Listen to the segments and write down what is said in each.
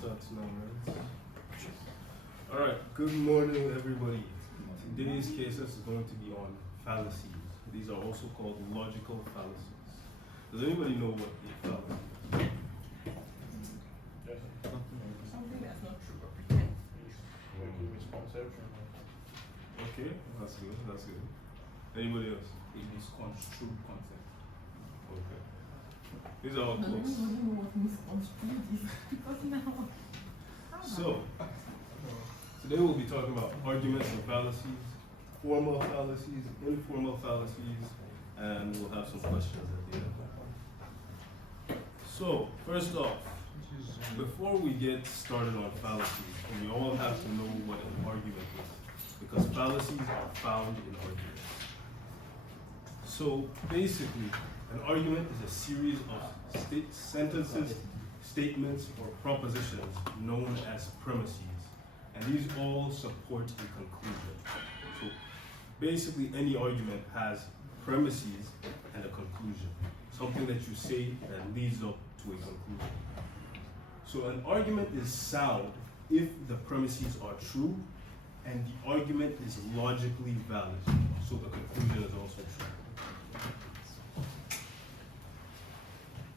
starts now, right? Alright, good morning everybody. Today's cases is going to be on fallacies. These are also called logical fallacies. Does anybody know what a fallacy is? Something that's not true but pretend. Misconception. Okay, that's good, that's good. Anybody else? A misconstrued concept. Okay. These are all No, close. I don't know what misconstrued is because now. So, today we'll be talking about arguments and fallacies, formal fallacies, informal fallacies, and we'll have some questions at the end. So, first off, before we get started on fallacies, we all have to know what an argument is, because fallacies are found in arguments. So, basically, an argument is a series of sentences, statements, or propositions known as premises, and these all support a conclusion. So basically any argument has premises and a conclusion, something that you say that leads up to a conclusion. So an argument is sound if the premises are true and the argument is logically valid, so the conclusion is also true.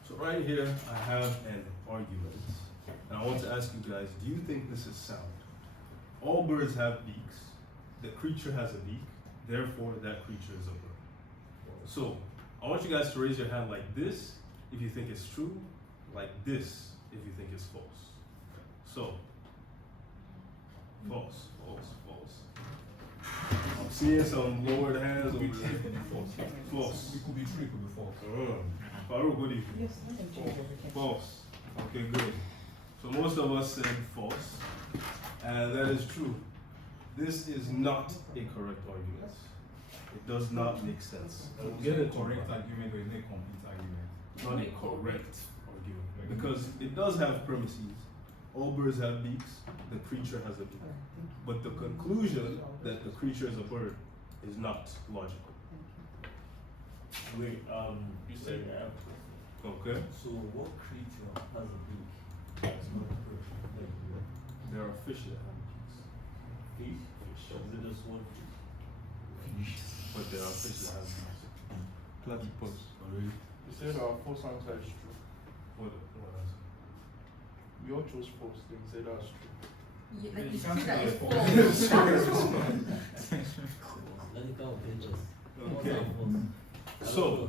So right here, I have an argument, and I want to ask you guys, do you think this is sound? All birds have beaks, the creature has a beak, therefore that creature is a bird. So, I want you guys to raise your hand like this if you think it's true, like this if you think it's false. So, false, false, false. I'm seeing some lowered hands over there. False. It could be true, it could be false. Farouk, what do you think? Yes, I can change everything. False. Okay, good. So most of us said false, and that is true. This is not a correct argument. It does not make sense. Get a correct argument or a complete argument. Not a correct argument, because it does have premises. All birds have beaks. The creature has a beak, but the conclusion that the creature is a bird is not logical. Wait, you said that. Okay. So what creature has a beak? It's not a person. There are fish that have beaks. Fish? Fish. Is it just one fish? But there are fish that have beaks. Platypus. You said our false answer is true. What else? We all chose false, then you said that's true. Yeah, like You it's can't true that say it's false. false. Logical pages. Okay. So,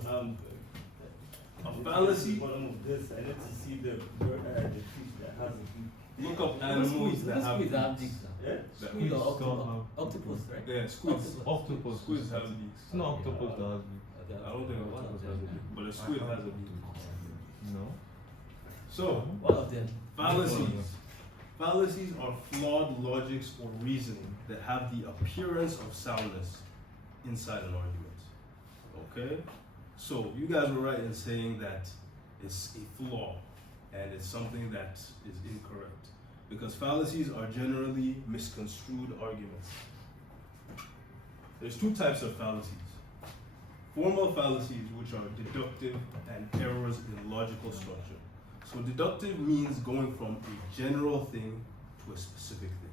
a fallacy. Bottom of this, I need to see the bird, the fish that has a beak. Look up animals that have Squid have beaks. beaks. Yeah? That Squid or beaks. octopus, right? Yeah, squids. Octopus. Squids have beaks. It's not octopus that has beaks. I don't think an octopus has a beak, but a squid has a beak. No. So, One of them. fallacies. Fallacies are flawed logics or reasoning that have the appearance of soundness inside an argument. Okay? So, you guys were right in saying that it's a flaw and it's something that is incorrect, because fallacies are generally misconstrued arguments. There's two types of fallacies. Formal fallacies, which are deductive and errors in logical structure. So deductive means going from a general thing to a specific thing.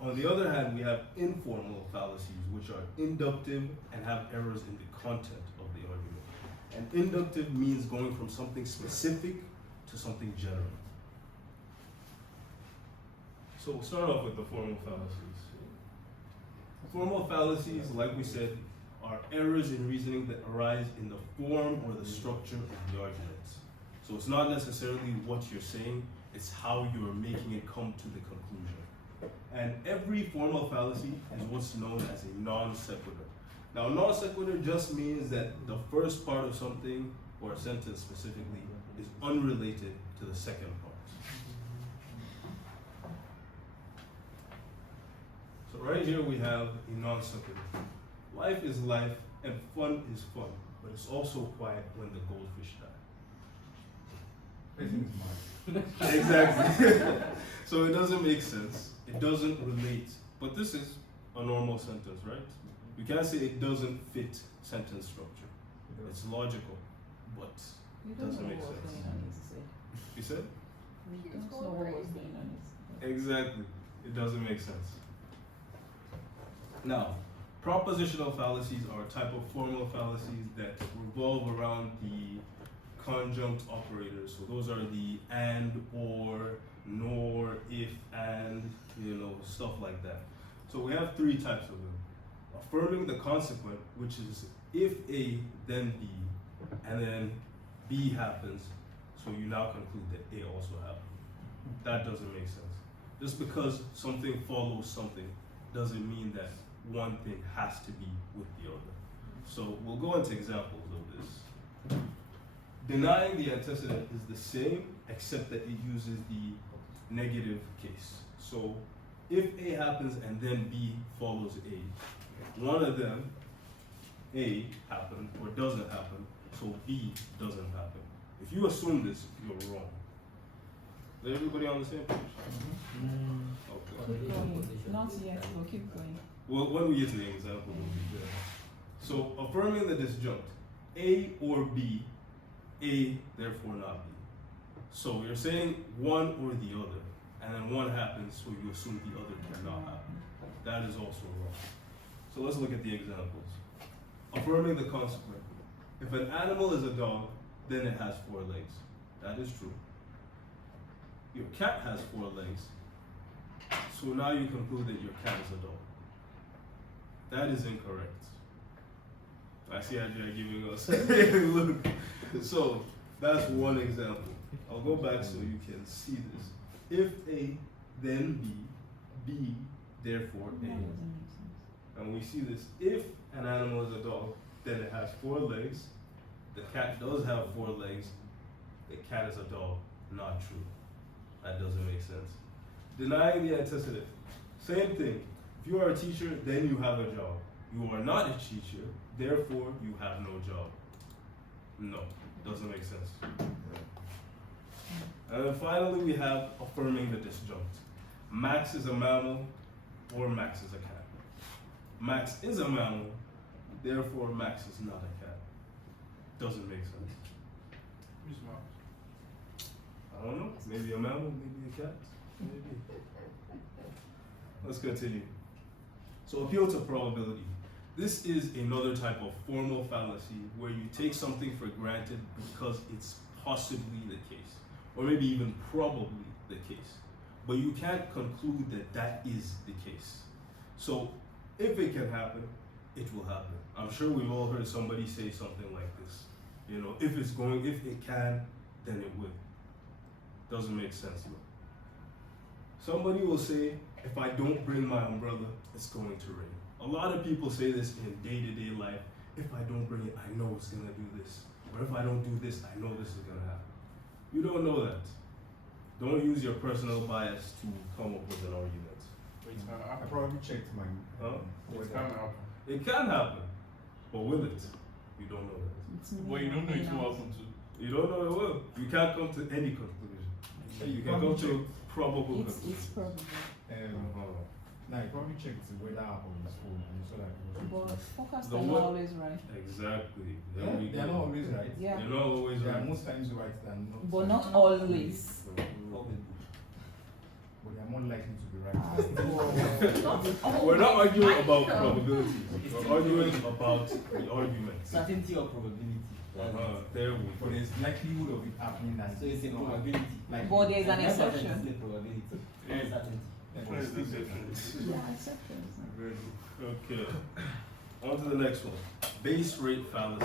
On the other hand, we have informal fallacies, which are inductive and have errors in the content of the argument. And inductive means going from something specific to something general. So we'll start off with the formal fallacies. Formal fallacies, like we said, are errors in reasoning that arise in the form or the structure of the argument. So it's not necessarily what you're saying, it's how you are making it come to the conclusion. And every formal fallacy is what's known as a non sequitur. Now, non sequitur just means that the first part of something, or a sentence specifically, is unrelated to the second part. So right here we have a non sequitur. Life is life and fun is fun, but it's also quiet when the goldfish die. Everything's mad. Exactly. So it doesn't make sense. It doesn't relate. But this is a normal sentence, right? You can't say it doesn't fit sentence structure. It's logical, but You Doesn't don't know make what sense. I need to say. you said? We don't know what was going on. Exactly. It doesn't make sense. Now, propositional fallacies are a type of formal fallacies that revolve around the conjunct operators. So those are the and, or, nor, if, and, stuff like that. So we have three types of them. Affirming the consequent, which is if A, then B, and then B happens, so you now conclude that A also happened. That doesn't make sense. Just because something follows something doesn't mean that one thing has to be with the other. So we'll go into examples of this. Denying the antecedent is the same, except that it uses the negative case. So if A happens and then B follows A, one of them, A, happened or doesn't happen, so B doesn't happen. If you assume this, you're wrong. Is everybody on the same page? Okay. Keep going. Not yet, but keep going. Well, when we get to the example, we'll be there. So, affirming the disjunct, A or B, A therefore not B. So, you're saying one or the other, and then one happens, so you assume the other cannot happen. That is also wrong. So, let's look at the examples. Affirming the consequent. If an animal is a dog, then it has 4 legs. That is true. Your cat has 4 legs, so now you conclude that your cat is a dog. That is incorrect. I see Andrea giving us a look. So that's one example. I'll go back so you can see this. If A, then B, B, therefore That A. doesn't make sense. And we see this, if an animal is a dog, then it has 4 legs. The cat does have 4 legs. The cat is a dog. Not true. That doesn't make sense. Denying the antecedent. Same thing. If you are a teacher, then you have a job. You are not a teacher, therefore you have no job. No, doesn't make sense. And then finally we have affirming the disjunct. Max is a mammal, or Max is a cat. Max is a mammal, therefore Max is not a cat. Doesn't make sense. Who's Max? I don't know, maybe a mammal, maybe a cat, maybe. Let's continue. So appeal to probability. This is another type of formal fallacy where you take something for granted because it's possibly the case, or maybe even probably the case, but you can't conclude that that is the case. So if it can happen, it will happen. I'm sure we've all heard somebody say something like this. If it can, then it will. Doesn't make sense, though. Somebody will say, if I don't bring my umbrella, it's going to rain. A lot of people say this in day-to-day life. If I don't bring it, I know it's going to do this. Or if I don't do this, I know this is going to happen. You don't know that. Don't use your personal bias to come up with an argument. Wait, I probably checked my. Huh? it can happen. It can happen, but will it? You don't know that. It's But you don't know it will happen too. You don't know it will. You can't come to any conclusion. You can come to probable It's conclusion. probable. Now you probably checked the weather app on his phone and you saw that it was. But forecasts The are what? not always right. Exactly. There Yeah, we they are go. not always right. Yeah. They're not always They are right. most times right than not. But not always. But they are more likely to be right. We're not arguing about probabilities. We're arguing about the arguments. Certainty or probability. There we But go. there's likelihood of it happening than So it's a probability. like But there's an And that's what exception. is the probability. Yeah. Uncertainty. What is the difference? Yeah, exceptions. Very good. Okay. On to the next one. Base rate fallacy.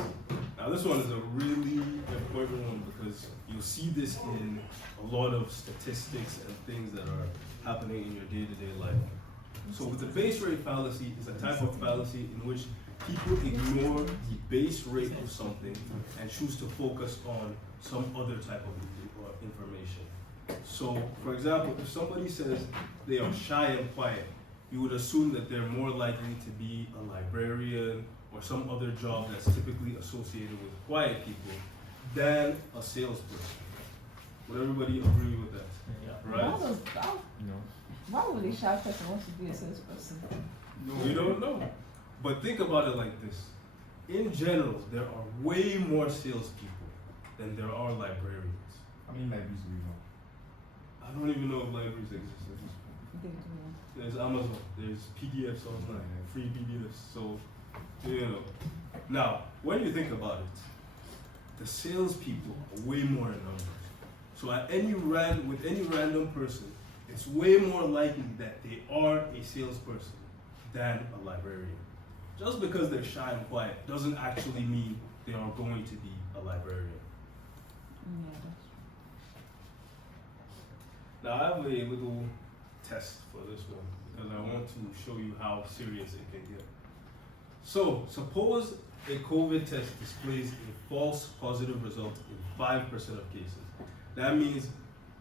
Now this one is a really important one because you'll see this in a lot of statistics and things that are happening in your day-to-day life. So with the base rate fallacy is a type of fallacy in which people ignore the base rate of something and choose to focus on some other type of information. So, for example, if somebody says they are shy and quiet, you would assume that they're more likely to be a librarian or some other job that's typically associated with quiet people than a salesperson. Would everybody agree with that? Right? Why would a shy person want to be a salesperson? We don't know. But think about it like this. In general, there are way more salespeople than there are librarians. how many libraries do we know? I don't even know if libraries exist at this point. Give it to me. There's Amazon, there's PDFs online, free PDFs. So, you know. Now, when you think about it, the salespeople are way more in numbers. So with any random person, it's way more likely that they are a salesperson than a librarian. Just because they're shy and quiet doesn't actually mean they are going to be a librarian. Yeah, that's true. Now I have a little test for this one because I want to show you how serious it can get. So suppose a COVID test displays a false positive result in 5% of cases. That means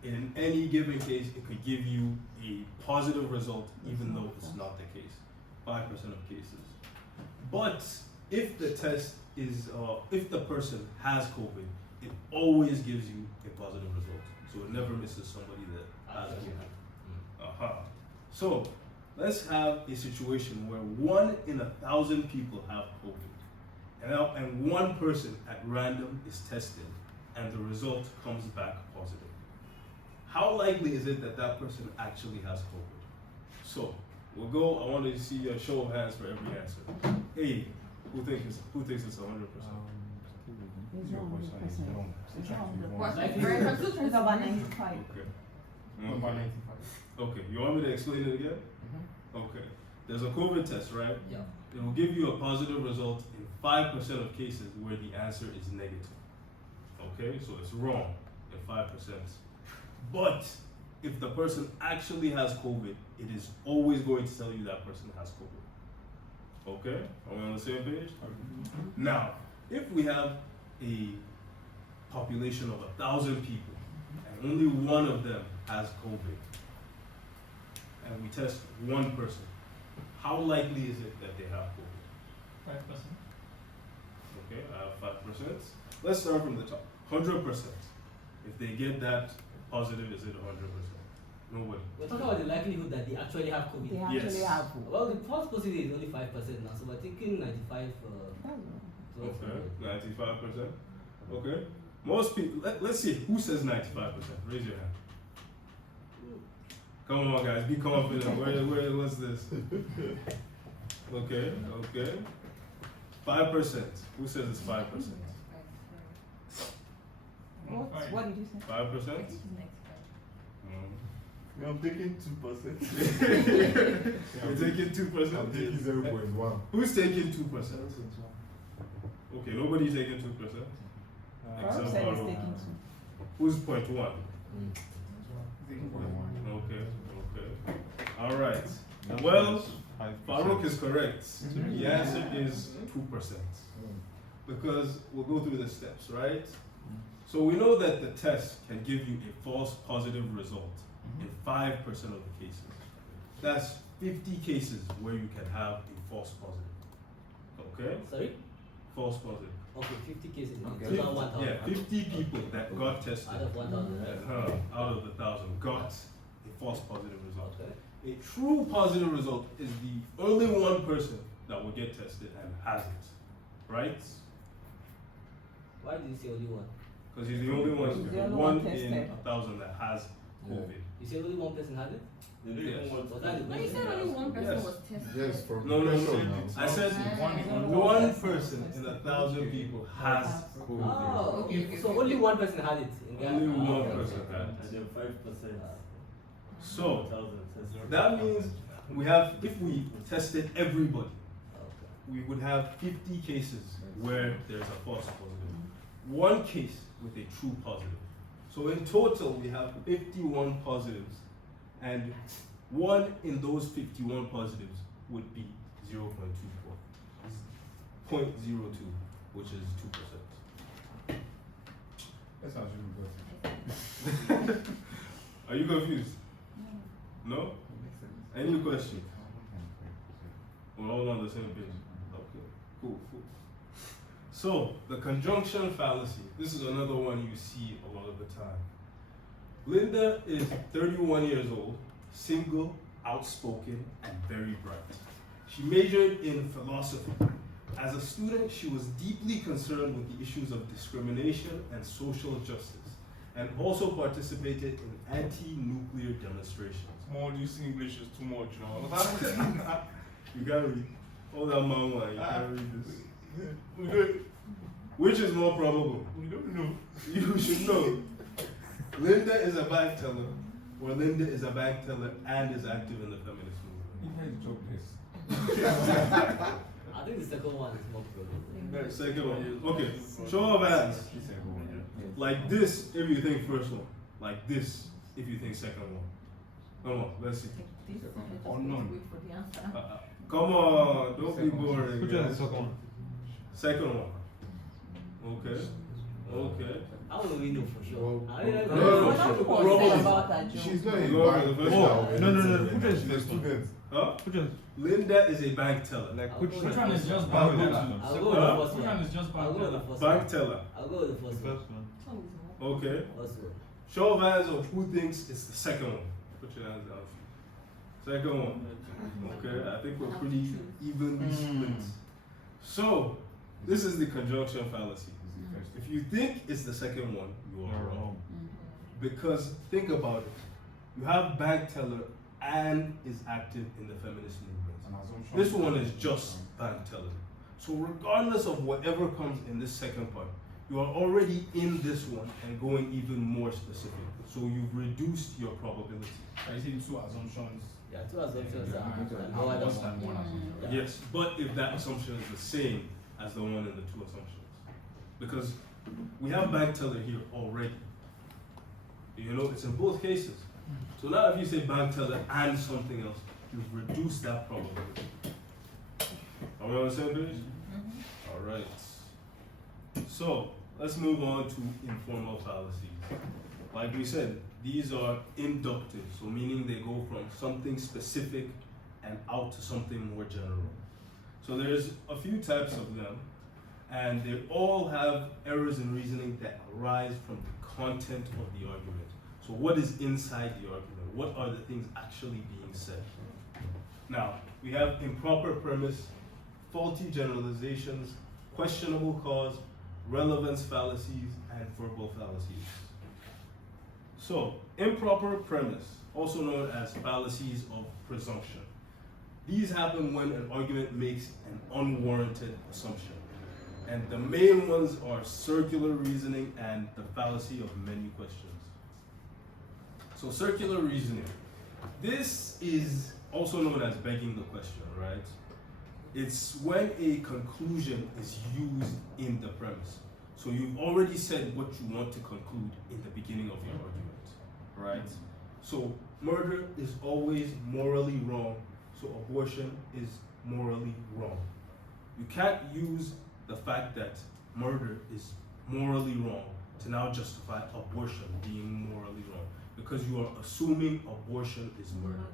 in any given case, it could give you a positive result even though it's not the case. 5% of cases. But if the test is, if the person has COVID, it always gives you a positive result. So it never misses somebody that has COVID. So let's have a situation where 1 in 1,000 people have COVID, and one person at random is tested, and the result comes back positive. How likely is it that that person actually has COVID? So we'll go. I want to see a show of hands for every answer. Hey, who thinks it's 100%? It's not 100%. It's not 100%. What? It's Very consistent. about 95. Okay. Number 95. Okay. You want me to explain it again? Okay. There's a COVID test, right? Yeah. It will give you a positive result in 5% of cases where the answer is negative. Okay, so it's wrong in 5%. But if the person actually has COVID, it is always going to tell you that person has COVID. Okay, are we on the same page? Now, if we have a population of 1,000 people and only one of them has COVID, and we test one person, how likely is it that they have COVID? 5%. Okay, I have 5%. Let's start from the top. 100%. If they get that positive, is it 100%? Nobody. We're talking about the likelihood that they actually have COVID. They actually Yes. have. Well, the false positive is only 5% now, so we're thinking 95. Okay, 95%. Okay. Most people, let's see, who says 95%? Raise your hand. Come on, guys, be confident. What's this? Okay, okay. 5%. Who says it's 5%? What did you say? 5%? I'm taking 2%. You're taking 2%? I'm taking 0.1. Who's taking 2%? Okay, nobody's taking 2%. Rob said he's taking 2. Who's 0.1? Okay, okay. All right. Well, Farouk is correct. The answer is 2%. Because we'll go through the steps, right? So we know that the test can give you a false positive result in 5% of the cases. That's 50 cases where you can have a false positive. Okay? Sorry? False positive. Okay, 50 cases. Okay. Total 1,000. Yeah, 50 people that got tested Out of 1,000, right? out of the 1,000 got a false positive result. Okay. A true positive result is the only one person that will get tested and has it, right? Why did you say only one? Because he's the only one, He's the only one one in tested. 1,000 that has COVID. You said only one person had it? Yes. Was that the No, you question? said only one person Yes. was tested. Yes, for No, prevention now. I said one person in 1,000 people has COVID. Oh, okay. So only one person had it in Ghana? Only one okay. person had And it. then 5%. So 1,000 tested. that means we have, if we tested everybody, Okay. we would have 50 cases where there's a false positive, one case with a true positive. So in total, we have 51 positives, and one in those 51 positives would be 0.24, 0.02, which is 2%. That's actually good. Are you confused? No? Any question? We're all on the same page. Okay, cool, cool. So, the conjunction fallacy. This is another one you see a lot of the time. Linda is 31 years old, single, outspoken, and very bright. She majored in philosophy. As a student, she was deeply concerned with the issues of discrimination and social justice, and also participated in anti-nuclear demonstrations. More this English is too much now. You gotta read. Hold that man one, you gotta read this. We don't, Which is more probable? we don't know. You should know. Linda is a bank teller, or Linda is a bank teller and is active in the feminist movement. You guys joke this. I think the second one is more probable. Second one. Okay. Show of hands. She said go on. Like this if you think first one. Like this if you think second one. Come on, let's see. Unknown. Wait for the answer. Come on, don't be boring. Which one is the second one? Second one. Okay. Okay. How do we know for sure? Well, I don't no, know. We're not concerned about that She's joke. not a Go bank over the teller. first one. No. Which one is the first one? Student. Huh? Which one? Linda is a bank teller. Like Which which one is just I'll bank go teller? to I'll go with Huh? the first Which one. one is just I'll go with the bank first Bank one. teller. I'll go with the the first one. first one. Okay. First one. Show of hands of who thinks it's the second one. Put your hands down. Second one. Okay, I think we're pretty evenly split. So, this is the conjunction fallacy. If you think it's the second one, you are wrong. Because think about it. You have bank teller and is active in the feminist movement. An assumption. This one is just bank teller. So regardless of whatever comes in this second part, you are already in this one and going even more specific. So you've reduced your probability. I see two assumptions. Yeah, two assumptions Yeah, are how lower much than than one. one assumption? Yeah. Yes, but if that assumption is the same as the one in the two assumptions. Because we have bank teller here already. You know, it's in both cases. So now if you say bank teller and something else, you've reduced that probability. Are we on the same page? All right. So let's move on to informal fallacies. Like we said, these are inductive, so meaning they go from something specific and out to something more general. So there's a few types of them, and they all have errors in reasoning that arise from the content of the argument. So what is inside the argument? What are the things actually being said? Now, we have improper premise, faulty generalizations, questionable cause, relevance fallacies, and verbal fallacies. So, improper premise, also known as fallacies of presumption. These happen when an argument makes an unwarranted assumption. And the main ones are circular reasoning and the fallacy of many questions. So, circular reasoning. This is also known as begging the question, right? It's when a conclusion is used in the premise. So you've already said what you want to conclude in the beginning of your argument, right? So murder is always morally wrong, so abortion is morally wrong. You can't use the fact that murder is morally wrong to now justify abortion being morally wrong, because you are assuming abortion is murder.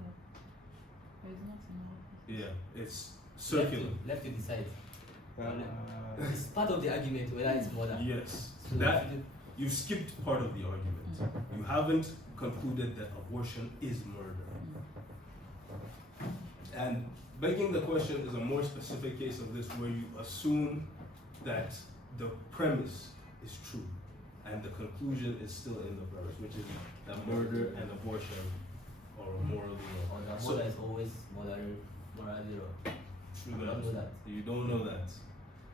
Yeah, it's circular. Left to decide. It's part of the argument whether it's murder. Yes, So that you skipped part of the argument. You haven't concluded that abortion is murder. And begging the question is a more specific case of this, where you assume that the premise is true and the conclusion is still in the premise, which is that murder and abortion are morally Or wrong. that So, murder is always morally wrong. true I don't know that. You don't know that.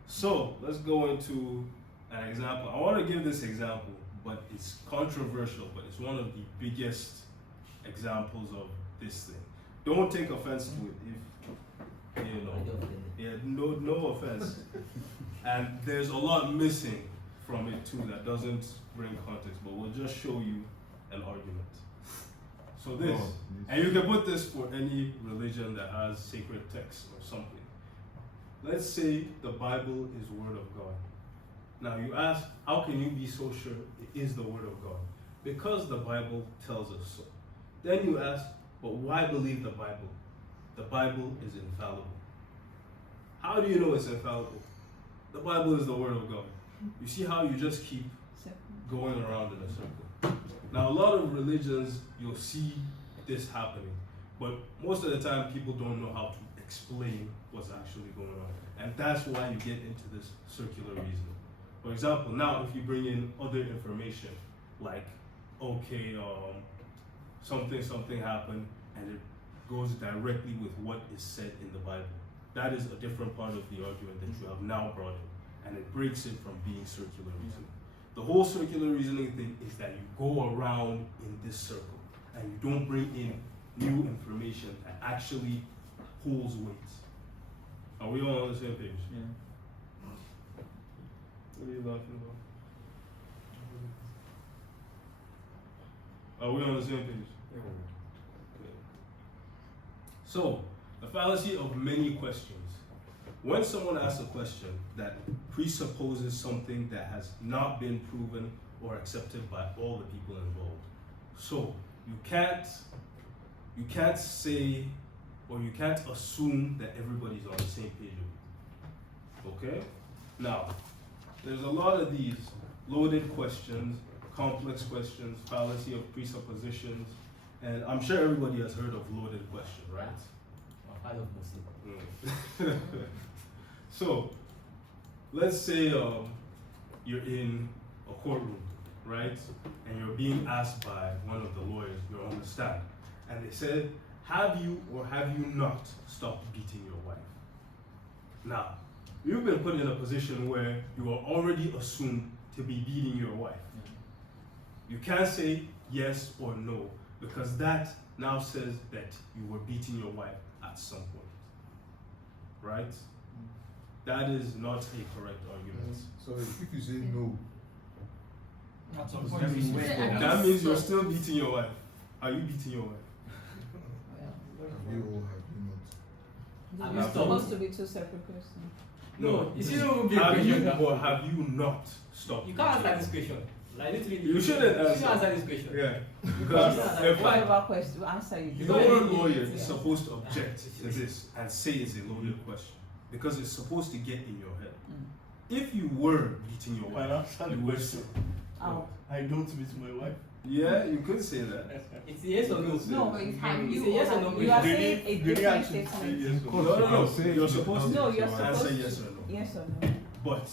So let's go into an example. I want to give this example, but it's controversial, but it's one of the biggest examples of this thing. Don't take offense to it if you know. I don't know. Yeah, no offense. And there's a lot missing from it too that doesn't bring context, but we'll just show you an argument. So this, and you can put this for any religion that has sacred texts or something. Let's say the Bible is Word of God. Now you ask, how can you be so sure it is the Word of God? Because the Bible tells us so. Then you ask, but why believe the Bible? The Bible is infallible. How do you know it's infallible? The Bible is the Word of God. You see how you just keep going around in a circle. Now a lot of religions, you'll see this happening, but most of the time people don't know how to explain what's actually going on. And that's why you get into this circular reasoning. For example, now if you bring in other information, like, okay, something happened, and it goes directly with what is said in the Bible. That is a different part of the argument that you have now brought in, and it breaks it from being circular reasoning. The whole circular reasoning thing is that you go around in this circle, and you don't bring in new information that actually holds weight. Are we all on the same page? Yeah. What are you laughing about? Are we on the same page? Yeah. Okay. So, the fallacy of many questions. When someone asks a question that presupposes something that has not been proven or accepted by all the people involved. So, you can't say, or you can't assume that everybody's on the same page with you. Okay? Now, there's a lot of these loaded questions, complex questions, fallacy of presuppositions, and I'm sure everybody has heard of loaded question, right? I love Muslim. So, let's say you're in a courtroom, right? And you're being asked by one of the lawyers, you're on the stand, and they said, have you or have you not stopped beating your wife? Now, you've been put in a position where you are already assumed to be beating your wife. You can't say yes or no, because that now says that you were beating your wife at some point. Right? That is not a correct argument. So if you say no, At some That point, means- we went. That means you're still beating your wife. Are you beating your wife? have you or have you not? Have It's you supposed stopped? to be two separate questions. No. It's even be a Have question. you That- or have you not stopped? You can't beating answer this your question. Like literally, You shouldn't You answer. answer this question. wife? Yeah. You Because can't answer. in fact, Whatever question, answer you. your lawyer Yeah. is supposed to object to this and say it's a loaded question because it's supposed to get in your head. Mm. If you were beating your Can I wife, answer the you would question? Oh. I don't beat my wife. Yeah, you could say that. It's a yes or no. Because- No, but it's have It's you a yes or have no you are question. saying a Did he different actually say statement. yes or No, no, no. Say You're you supposed to No, you're answer supposed answer to. yes or no. Yes or no. But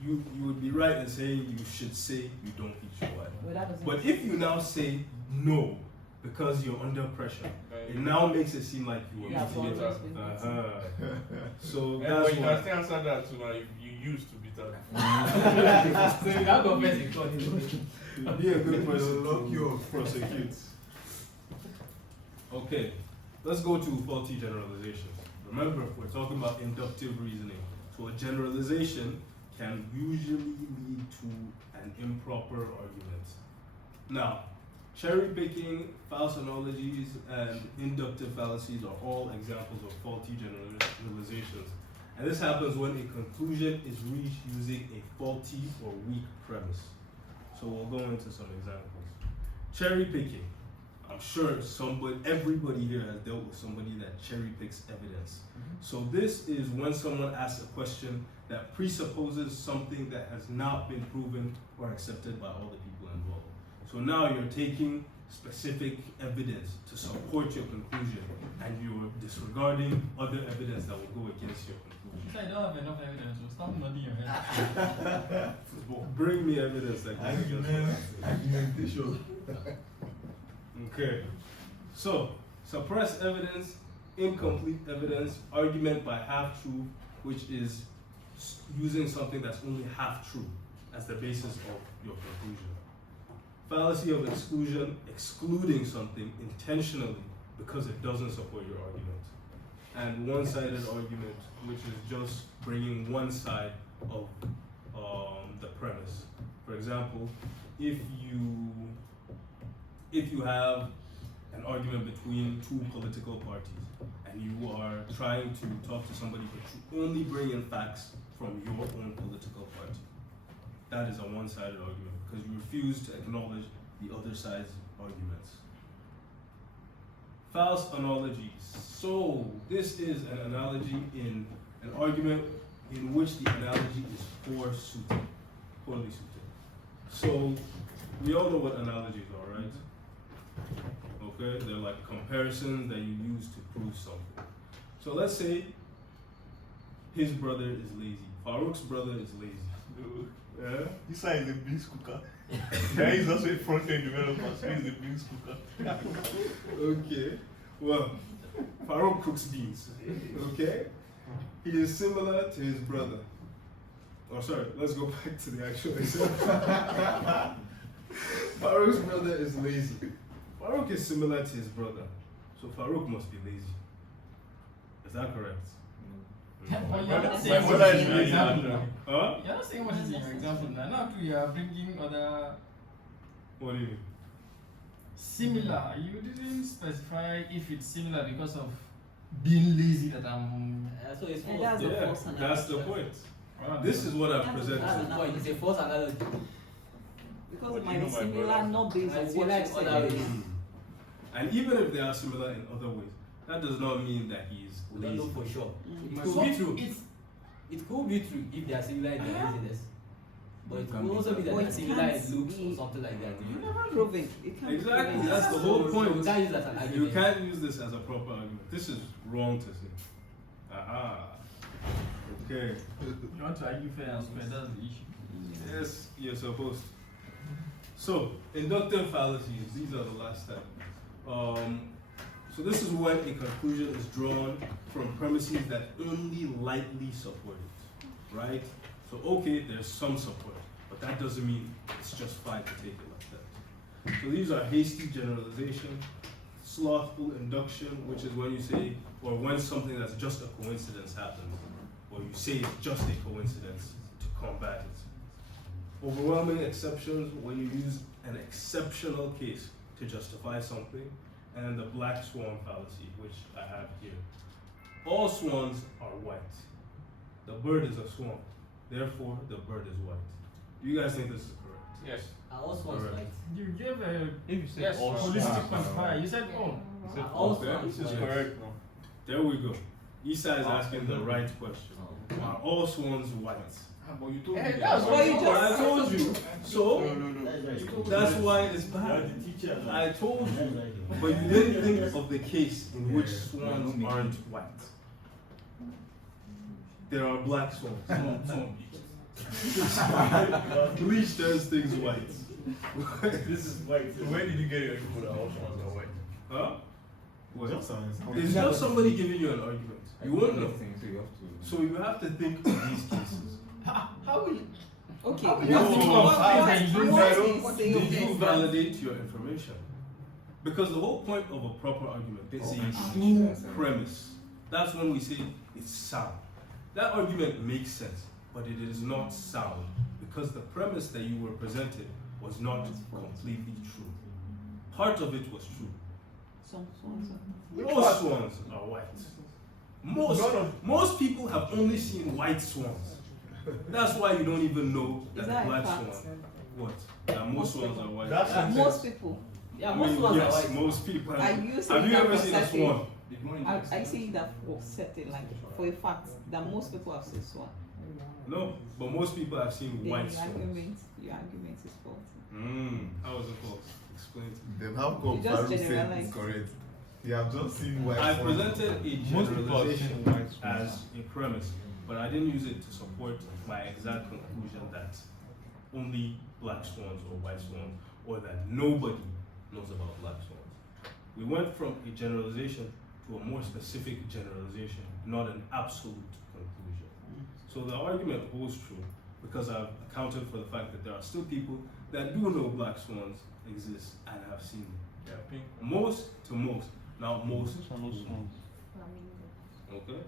you would be right in saying you should say you don't beat your wife. Well, that doesn't. But if you now say no because you're under pressure, it now makes it seem like you were Yeah, beating but your always been wife. beaten. So Yeah, that's but you can why. still answer that too now. You used to beat her. So you can't confess in court. Be a good person They'll lock you to up. prosecute. Okay, let's go to faulty generalizations. Remember, we're talking about inductive reasoning. So a generalization can usually lead to an improper argument. Now, cherry picking, false analogies, and inductive fallacies are all examples of faulty generalizations. And this happens when a conclusion is reached using a faulty or weak premise. So we'll go into some examples. Cherry picking. I'm sure everybody here has dealt with somebody that cherry picks evidence. So this is when someone asks a question that presupposes something that has not been proven or accepted by all the people involved. So now you're taking specific evidence to support your conclusion, and you're disregarding other evidence that will go against your conclusion. You said you don't have enough evidence, so stop nodding your head. Bring me evidence that goes against your Argumentation. Okay. So, suppress evidence, incomplete evidence, argument by half truth, which is using something that's only half true as the basis of your conclusion. Fallacy of exclusion, excluding something intentionally because it doesn't support your argument. And one-sided argument, which is just bringing one side of the premise. For example, if you have an argument between two political parties and you are trying to talk to somebody but you only bring in facts from your own political party, that is a one-sided argument because you refuse to acknowledge the other side's arguments. False analogies. So this is an analogy in an argument in which the analogy is poorly suited. So we all know what analogies are, right? Okay, they're like comparisons that you use to prove something. So let's say his brother is lazy. Farouk's brother is lazy. Yeah? This side is a beans cooker. Guy is also a front-end developer, so he's a beans cooker. Okay. Well, Farouk cooks beans. Okay? He is similar to his brother. Oh, sorry, let's go back to the actual example. Farouk's brother is lazy. Farouk is similar to his brother. So Farouk must be lazy. Is that correct? But you're not My saying brother what is is in your lazy. example. Huh? You're not saying what is in your example now. Now too, you are bringing other What do you mean? similar. You didn't specify if it's similar because of being lazy that I'm. So it's And false. that's the Yeah, false analogy. that's the point. Wow. This is what I've That's That's presented. the point. It's a false analogy. Because What it do you might be know, my similar, brother? not based on It's what like you other said. ways. And even if they are similar in other ways, that does not mean that he's We don't know lazy. for sure. Mm. It My could son be true. is- It could be true if they are similar in their laziness. But it Can could be also be that But they are it similar in can't looks or be- something like that. You never proven. It can't be Exactly, proven. that's the whole So point. we can't use that as an You argument. can't use this as a proper argument. This is wrong to say. Aha. Okay. You want to argue fair and square, that's the issue. Yes, you're supposed to. So, inductive fallacies, these are the last type. So this is when a conclusion is drawn from premises that only lightly support it, right? So okay, there's some support, but that doesn't mean it's just fine to take it like that. So these are hasty generalization, slothful induction, which is when you say, or when something that's just a coincidence happens, or you say it's just a coincidence to combat it. Overwhelming exceptions, when you use an exceptional case to justify something, and the black swan fallacy, which I have here. All swans are white. The bird is a swan, therefore the bird is white. Do you guys think this is correct? Yes. Are all swans Correct. white? You gave a If you say yes, all holistic swans are quantifier. You said all. You said Are all Okay. swans This is white? correct now. There we go. Isa is asking the right question. Are all swans white? But you told Eh, me that's that. what you I just told you. So No. that's why it's bad. I told you, but you didn't think of the case in which swans aren't white. There are black swans. Bleach turns things white. This is white. So where did you get your info that all swans are white? Huh? Well, Just an it's just somebody giving you an argument. You won't know. So you have to. So you have to think of these cases. how will Okay. How what- will you think of what- five what- and you don't what know? is Did you saying validate your information? Because the whole point of a proper argument is a Oh, true premise. That's when we say it's sound. That argument makes sense, but it is not sound because the premise that you were presented was not completely true. Part of it was true. Some swans are. Most swans are white. Most people have only seen white swans. That's why you don't even know Is that that the a black fact? swan. What? That most swans are white. That's Most people. Yeah, I most mean, swans yes, are white. most people. Are you Have saying you that ever for seen a certain? swan? I see that for certain, like for a fact, that most people have seen swan. No, but most people have seen Then white your swans. argument is faulty. How is it called? Explain to me. Then how come You just Farouk said generalize. it's correct? They have just seen white I swans. presented a Most people have generalization seen white swans. as a premise, but I didn't use it to support my exact conclusion that only black swans or white swans, or that nobody knows about black swans. We went from a generalization to a more specific generalization, not an absolute conclusion. So the argument holds true because I've accounted for the fact that there are still people that do know black swans exist and have seen them. Yeah, pink. Most to most. Now most. These are no swans. Okay.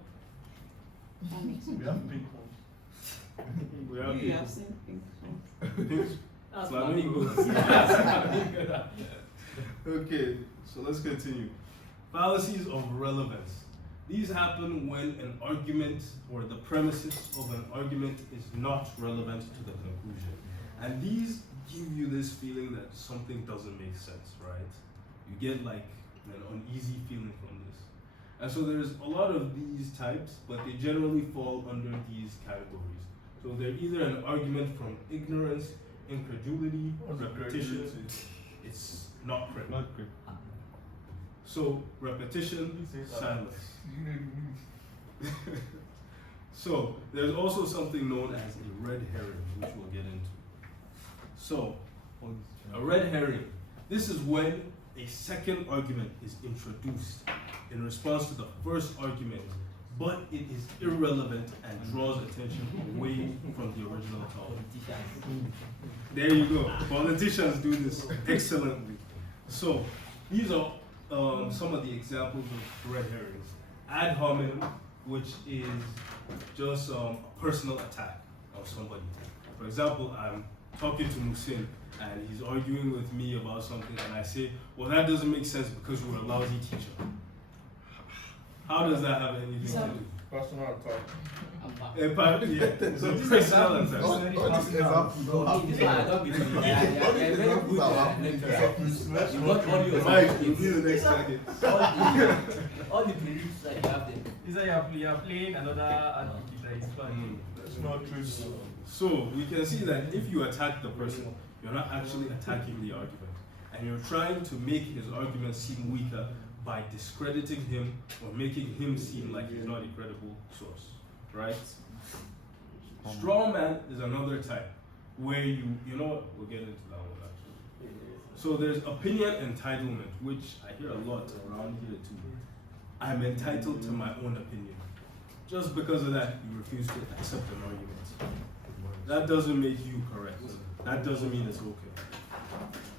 That makes We sense. have pink ones. We have You people. have seen pink swans. That's Flamingos. flamingos. Okay, so let's continue. Fallacies of relevance. These happen when an argument or the premises of an argument is not relevant to the conclusion. And these give you this feeling that something doesn't make sense, right? You get like an uneasy feeling from this. And so there's a lot of these types, but they generally fall under these categories. So they're either an argument from ignorance, incredulity, repetition. It's not correct. Not great. So repetition, silence. So there's also something known as a red herring, which we'll get into. So a red herring, this is when a second argument is introduced in response to the first argument, but it is irrelevant and draws attention away from the original topic. There you go. Politicians do this excellently. So these are some of the examples of red herrings. Ad hominem, which is just a personal attack of somebody. For example, I'm talking to Musin and he's arguing with me about something and I say, well, that doesn't make sense because you're a lousy teacher. How does that have anything to do? Personal attack. Yeah, so personal attack. All these examples don't have This one I don't believe in. They are very good lecturers. You got all your Mike, you'll be the next target. all the beliefs that you have there. This is you are playing another advocate that is fine. That's not true. So we can see that if you attack the person, you're not actually attacking the argument. And you're trying to make his argument seem weaker by discrediting him or making him seem like he's not a credible source. Right? Straw man is another type where you know what, we'll get into that one actually. So there's opinion entitlement, which I hear a lot around here too. I'm entitled to my own opinion. Just because of that, you refuse to accept an argument. That doesn't make you correct. That doesn't mean it's okay.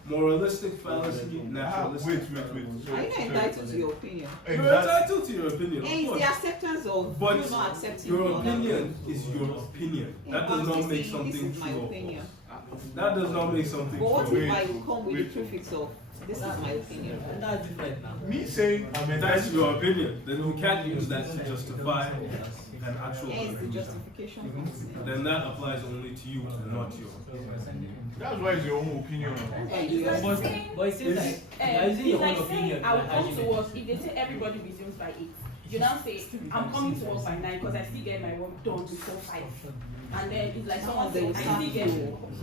Moralistic fallacy, naturalistic. Wait. Are you not entitled to your opinion? You're entitled to your opinion, And of it's course. the acceptance of But you not accepting your the other opinion person. is your opinion. Yeah, That does but not to make say, something this is my true or opinion. false. That does not make something But what true. if I come with the prefix of this is my opinion? And that's different now. Me saying I'm That's entitled. your opinion. Then you can't use that to justify an actual Hence the conclusion. justification for the sin. Then that applies only to you and not you. That's why it's your own opinion. But it seems like you are using It's your own like opinion saying to I will an come to argument. work if they say everybody resumes by 8. You now say I'm coming to work by 9 because I still get my work done before 5. And then it's like someone They saying will I start still get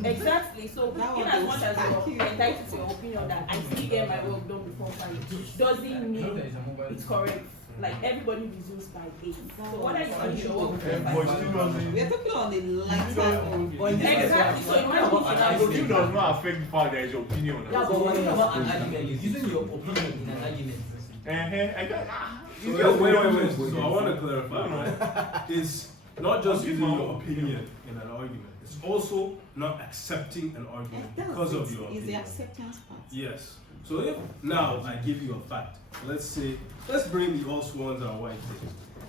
to- exactly. So That in one as they much will as start you're entitled to your opinion that I still get my work done before 5 doesn't mean it's correct. Like everybody resumes by 8. So whether you finish your work before But 5. still doesn't. We are talking on the lighter of But in this case, Exactly, so we're you talking can't about use an it Your opinion argument. does not affect the fact that it's your opinion. Yeah, but we're talking about an argument. You're using your opinion in an argument. I got. So wait. So I want to clarify, right? It's not just using your opinion in an argument. It's also not accepting an argument because of your is the opinion. acceptance part. Yes. So if now I give you a fact, let's bring the all swans are white thing.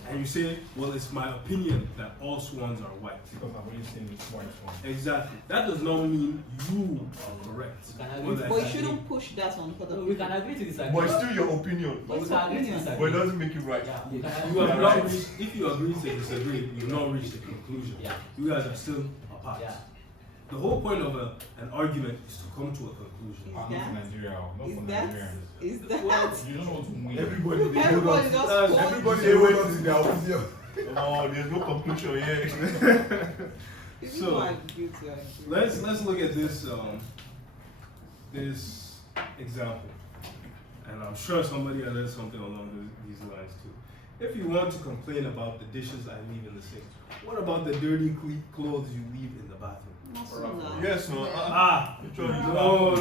And you say, well, it's my opinion that all swans are white. Because I've only seen this white one. Exactly. That does not mean you are correct. Or that- But you shouldn't push that on other We people. can agree to disagree. But it's still your opinion. But we can agree to But it disagree. doesn't make you right. Yeah, we can You have agree. not reached, if you agree to disagree, you've not reached a conclusion. Yeah. You guys are still apart. Yeah. The whole point of an argument is to come to a conclusion. Not for Nigeria, not Is for that Nigerians. is that You don't want to win. Everybody they hold everybody on. just That's- hold- Everybody they hold on to their opinion. Oh, there's no conclusion yet. If So, you are guilty, I agree. Let's look at this this example, and I'm sure somebody has read something along these lines too. If you want to complain about the dishes I leave in the sink, what about the dirty clothes you leave in the bathroom? Not so loud. Yes, no. Ah, no.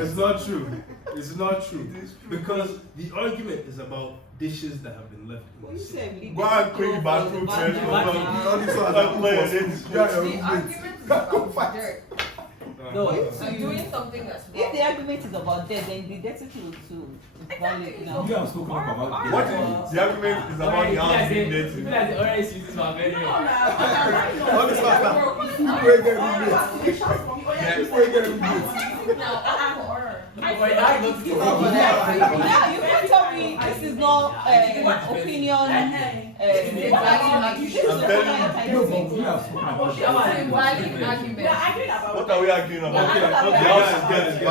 It's not true. It's not true. Because the argument is about dishes that have been left in When the you sink. say leave Go the and clean the clothes bathroom in the first. bathroom, All these ones That's are why I for said you and your The roommate. argument is about dirt. Uh, So doing something that's wrong. If the argument is about death, then the dirty clothes too is valid now. You have spoken up about What is the argument is about the house being dirty? You like the orange uses my very All these ones are people ain't get roommates. People ain't get roommates. Now you can tell me this is not opinion. This is telling You have spoken about What are we arguing about? Okay, The house is dirty.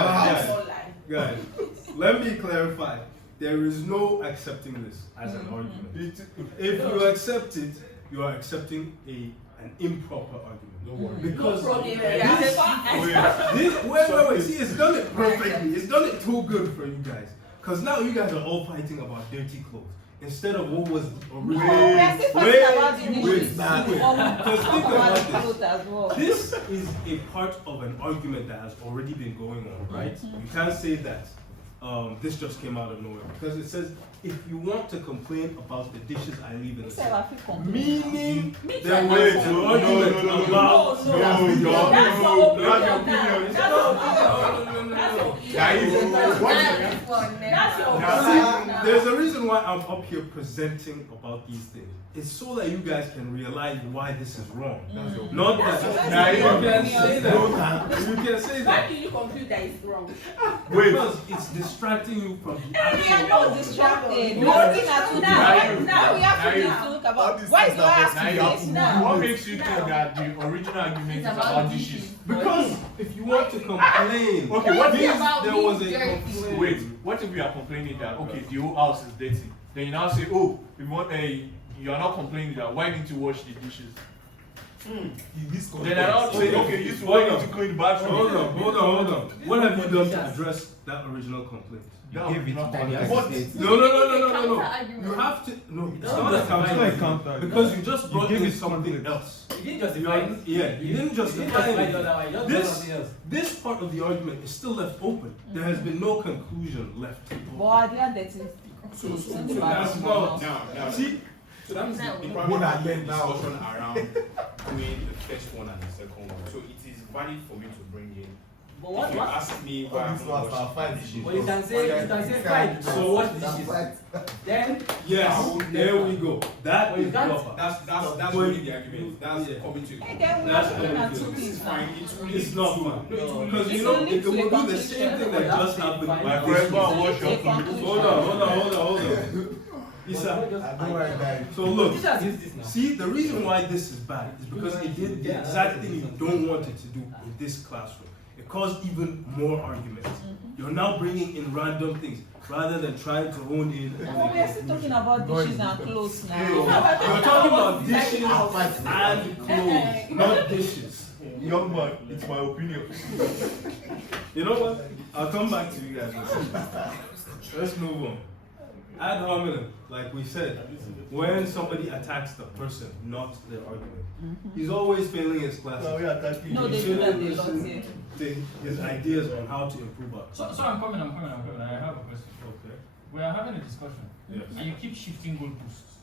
Guys, let me clarify. There is no accepting this as an argument. If you accept it, you are accepting an improper argument. Don't worry. Because Wait. wait. See, it's done it perfectly. It's done it too good for you guys. Because now you guys are all fighting about dirty clothes. instead of what was the No, original. we are still Wait, talking about the wait, dishes. wait. Or we Because talk think about about the this. clothes as well. This is a part of an argument that has already been going on, right? You can't say that this just came out of nowhere because it says if you want to complain about the dishes I leave in the Say, sink, I feel complaining. meaning Me there too. was Wait, an no, argument no, no, no, about no, That's your That's opinion. your That's your opinion. That's your opinion. That's your See, there's a reason why I'm up here presenting about these things. It's so that you guys can realize why this is wrong. Not that you can say that. You can say Why that. do you conclude that it's wrong? Wait. Because it's distracting you from the We are actual not argument. distracted. No. We're looking at two Now, things. now, We have to now. look about why do I ask Now you you have this to- now? What makes you think that the original argument is about dishes? Because if you want to complain, Okay, what means about there being was a dirty? complaint. Wait, what if we are complaining that okay, the whole house is dirty? Then you now say, oh, if you want you are not complaining that why didn't you wash the dishes? Then I now say, okay, you why need to clean the bathroom? Hold on. What have you done to address that original complaint? That Give it was not time. context. What? No. Counter-argument. You have to. No, it's No, not a it's counter. not a counter. Because you just brought give in it something context. else. You didn't You justify are, it. yeah, you didn't justify the it. other one. You just brought something else. This part of the argument is still left open. There has been no conclusion left. But are there dirty clothes in the bathroom or not? Now, See, So that means Now, the we- probably had led discussion around doing the first one and the second one. So it is valid for me to bring in. But what? If you What? ask me why I'm not washing dishes. But you can say fine. So wash the dishes. Then yes, there we go. That Well, you is can't- proper. That's When- really the argument. That's Yeah. coming to Hey, then we That's are looking at what two it This things is now. fine. It's really It's not true. fun. No, it's really Because It's you know, only it to will a do the conclusion. same thing But that that's just the happened. final My with friend, this go case. and wash your Take food. conclusion. Hold on. Isa, so look, teachers use this now. see, the reason why this is bad is because it did the exact thing you don't want it to do in this classroom. It caused even more arguments. You're now bringing in random things rather than trying to hone in on Oh, we are still talking about dishes and clothes now. You're talking about dishes and clothes, not dishes. Young man, it's my opinion. You know what? I'll come back to you guys. Let's move on. Ad hominem, like we said, when somebody attacks the person, not the argument, he's always failing his classes. Now we are attacking No, you. they do that a lot here. To his ideas on how to improve our. So I'm coming. I have a question. Okay. We are having a discussion, Yes. and you keep shifting goalposts.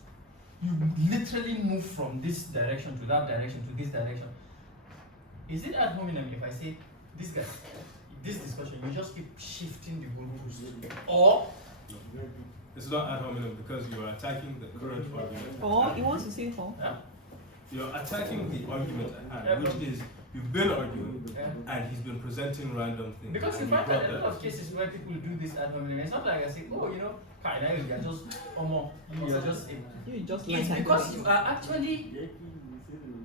You literally move from this direction to that direction to this direction. Is it ad hominem if I say this guy, this discussion, you just keep shifting the goalposts, or It's not ad hominem because you are attacking the current argument. Or he wants to say for. You're attacking the argument at hand, which is you've been arguing and he's been presenting random things. because you and find brought that a that lot of up. cases where people do this ad hominem, it's not like I say, oh, you know, you are just, you're just. You just It's like because you are actually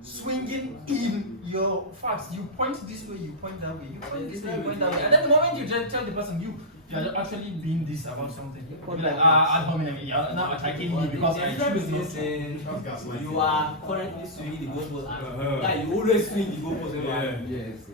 swinging in your facts. You point this way, you point that way, you point this way, you point that way. And then the moment you just tell the person you are actually being this about something, you're like, ad hominem, you're now attacking me because I choose not to. You are currently swinging the goalpost and Uh-huh. yeah, you always swing the goalpost.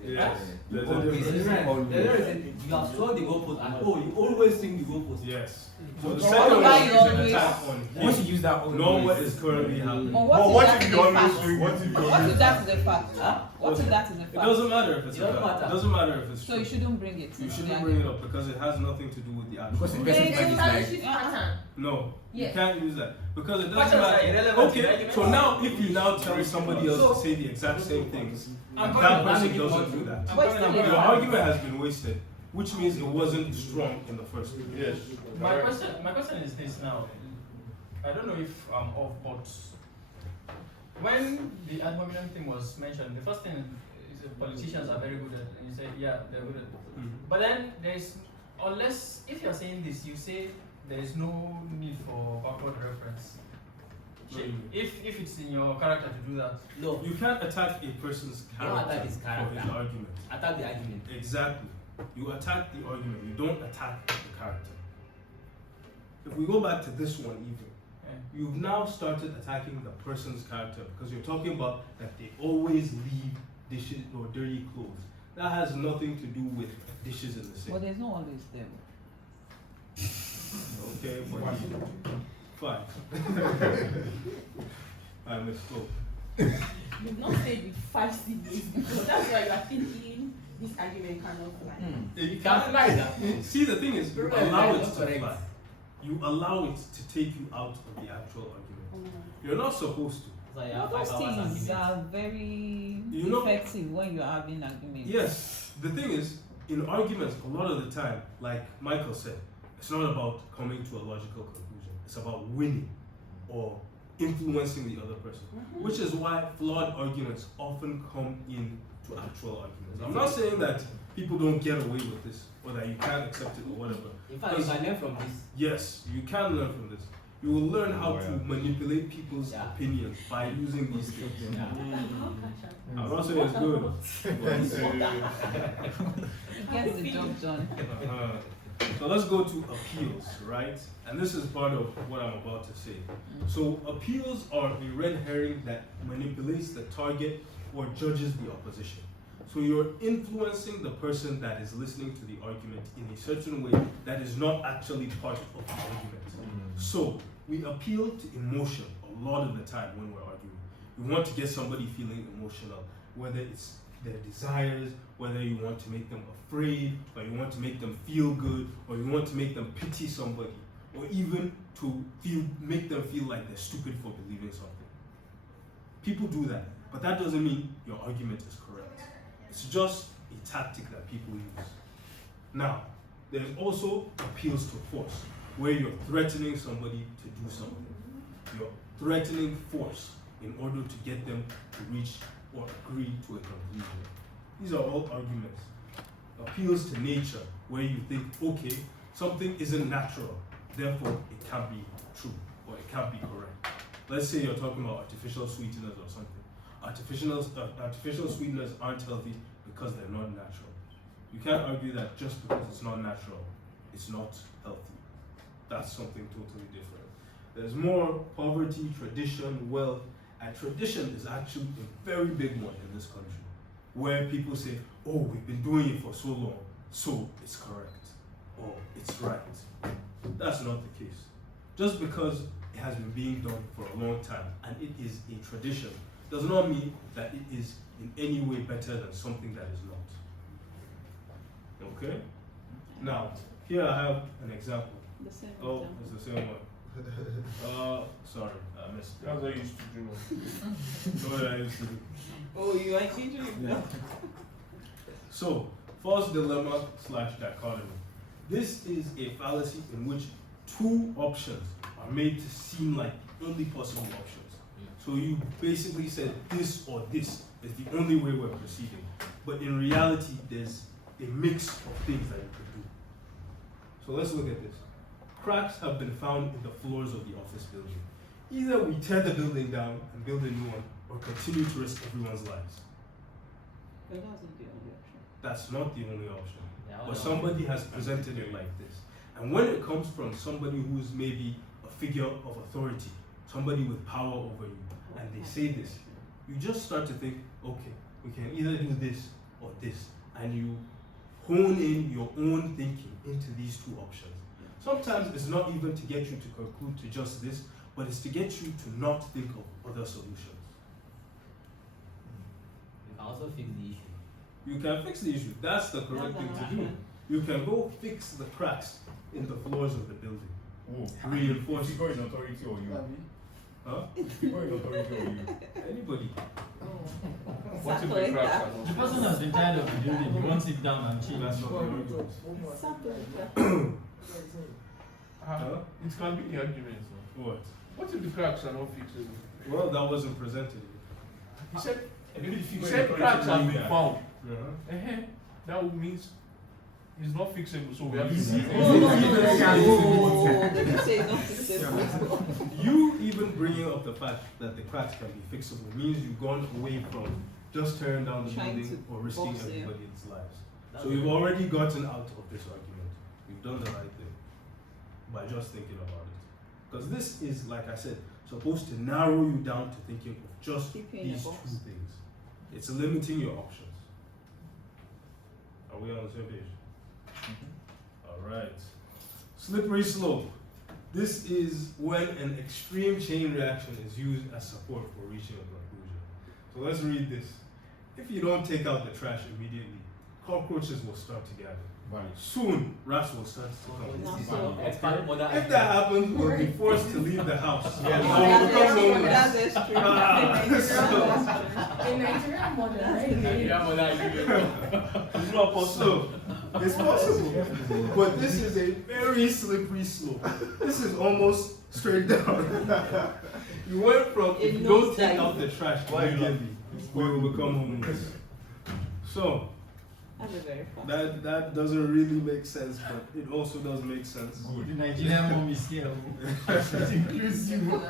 Yes. There's a It's difference. different. The other is you have swung the goalpost and oh, you always swing the goalpost. Yes. So the So second why one you is an always- attack on Once him. you use that, Know what is currently happening. Or But what what if if that you is a always fact? swing? What if you What if that is a fact? Huh? What if that is a It fact? doesn't matter if it's It doesn't a fact. matter. It doesn't matter if it's So true. you shouldn't bring it. You shouldn't bring it up because it has nothing to do with the Because actual. the person It's is a like, shift pattern. No, you Yes. can't use that because it Patterns doesn't are matter. irrelevant in Okay, arguments. so now if you now tell somebody else So- to say the exact same things, I'm and coming, that I'm person making doesn't one. do that, I'm But coming, I'm still, your coming. argument has been wasted, which means it wasn't strong in the first place. Yes. My question is this now. I don't know if I'm off, but when the ad hominem thing was mentioned, the first thing is politicians are very good at it, and you say, yeah, they're good at it. But then there's, unless, if you're saying this, you say there's no need for backward reference. If it's in your character to do that. No, You can't attack a person's You don't character attack his for character. his argument. attack the argument. Exactly. You attack the argument. You don't attack the character. If we go back to this one even, you've now started attacking the person's character because you're talking about that they always leave dishes or dirty clothes. That has nothing to do with dishes in the But sink. there's no always there. Okay, but Fine. I misspoke. You've not stayed with 5 CBAs before. That's why you are thinking this argument cannot fly. You can fly that. See, the thing is, you Correct. allow it to Correct. fly. You allow it to take you out of the actual argument. You're not supposed to. So you All have those 5 hours things argument. are very You know- effective when you're having arguments. Yes, the thing is, in arguments, a lot of the time, like Michael said, it's not about coming to a logical conclusion. It's about winning or influencing the other person. Which is why flawed arguments often come in to actual arguments. I'm not saying that people don't get away with this or that you can't accept it or whatever. In fact, you can learn from this. Yes, you can learn from this. You will learn how to manipulate people's Yeah. opinions by using these things. Yeah. I'm not saying it's good. but it's, It gets the job done. So let's go to appeals, right? And this is part of what I'm about to say. So appeals are a red herring that manipulates the target or judges the opposition. So you're influencing the person that is listening to the argument in a certain way that is not actually part of the argument. So we appeal to emotion a lot of the time when we're arguing. We want to get somebody feeling emotional, whether it's their desires, whether you want to make them afraid, or you want to make them feel good, or you want to make them pity somebody, or even to make them feel like they're stupid for believing something. People do that, but that doesn't mean your argument is correct. It's just a tactic that people use. Now, there's also appeals to force, where you're threatening somebody to do something. You're threatening force in order to get them to reach or agree to a conclusion. These are all arguments. Appeals to nature, where you think, okay, something isn't natural, therefore it can't be true or it can't be correct. Let's say you're talking about artificial sweeteners or something. Artificial sweeteners aren't healthy because they're not natural. You can't argue that just because it's not natural, it's not healthy. That's something totally different. There's more poverty, tradition, wealth, and tradition is actually a very big one in this country, where people say, oh, we've been doing it for so long, so it's correct, or it's right. That's not the case. Just because it has been being done for a long time and it is a tradition does not mean that it is in any way better than something that is not. Okay? Now, here I have an example. The same Oh, example. it's the same one. Sorry, I missed it. That's what I used to do. What I used to do. Oh, you are changing it. So, false dilemma / dichotomy. This is a fallacy in which two options are made to seem like the only possible options. So you basically said this or this is the only way we're proceeding. But in reality, there's a mix of things that you could do. So let's look at this. Cracks have been found in the floors of the office building. Either we tear the building down and build a new one, or continue to risk everyone's lives. But that's not the only option. That's not the only option. Yeah, But somebody has presented it like this. And when it comes from somebody who's maybe a figure of authority, somebody with power over you, and they say this, you just start to think, okay, we can either do this or this. And you hone in your own thinking into these two options. Sometimes it's not even to get you to conclude to just this, but it's to get you to not think of other solutions. You can also fix the issue. You can fix the issue. That's the correct thing to do. You can go fix the cracks in the floors of the building. Oh, Reinforce if you go in authority or you? Huh? If you go in authority or you? Anybody. What if Exactly the like cracks that. are not The person has been tired of the building, he wants it down and change. That's not the argument. Huh? It can be the argument. So. What? What if the cracks are not fixable? Well, that wasn't presented. He said, Maybe if you he go in said authority, cracks have you been that. found. Uh-huh. That means it's not fixable, so we have to You see- do Oh, no, it. no, no, no. They didn't say it's not fixable. You even bringing up the fact that the cracks can be fixable means you've gone away from just tearing down the Trying building to or risking box it. everybody's lives. That's So you've right. already gotten out of this argument. You've done the right thing by just thinking about it. Because this is, like I said, supposed to narrow you down to thinking of just Keep you in a these two box. things. It's limiting your options. Are we on the same page? All right. Slippery slope. This is when an extreme chain reaction is used as support for reaching a conclusion. So let's read this. If you don't take out the trash immediately, cockroaches will start to gather. Valid. Soon, rats will start to come. This is So- expand mother. If that happens, we'll be forced to leave the house. Yeah, So we'll become homeless. That's extreme. Ah, In Nigerian model, right? Nigerian mother. It's not possible. so it's possible, but this is a very slippery slope. This is almost straight down. You went from if you don't take out the trash immediately, we will become homeless. So That's a very fun. that doesn't really make sense, but it also does make sense. The Nigerian mom is here. It includes you.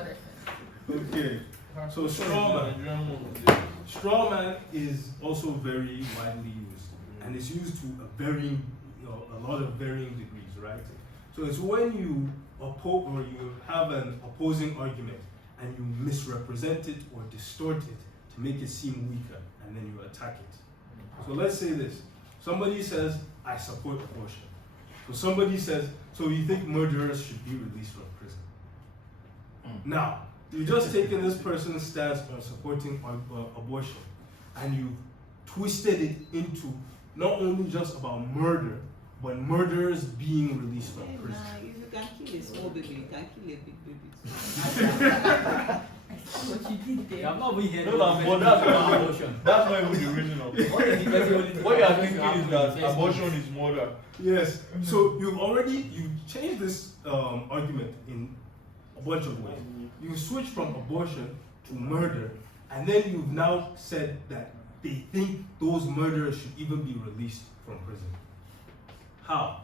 Okay. So straw man is also very widely used, and it's used to a lot of varying degrees, right? So it's when you oppose or you have an opposing argument and you misrepresent it or distort it to make it seem weaker, and then you attack it. So let's say this: somebody says, "I support abortion." So somebody says, "So you think murderers should be released from prison?" Now, you've just taken this person's stance on supporting abortion, and you twisted it into not only just about murder, but murderers being released from prison. If you can kill a small baby, you can kill a big baby too. What you did there. I'm not even here. No, but that's not abortion. That's not even the reason of it. What is the best way to What you are do thinking it? is that abortion is murder. Yes. So you changed this argument in a bunch of ways. You switched from abortion to murder, and then you've now said that they think those murderers should even be released from prison. How?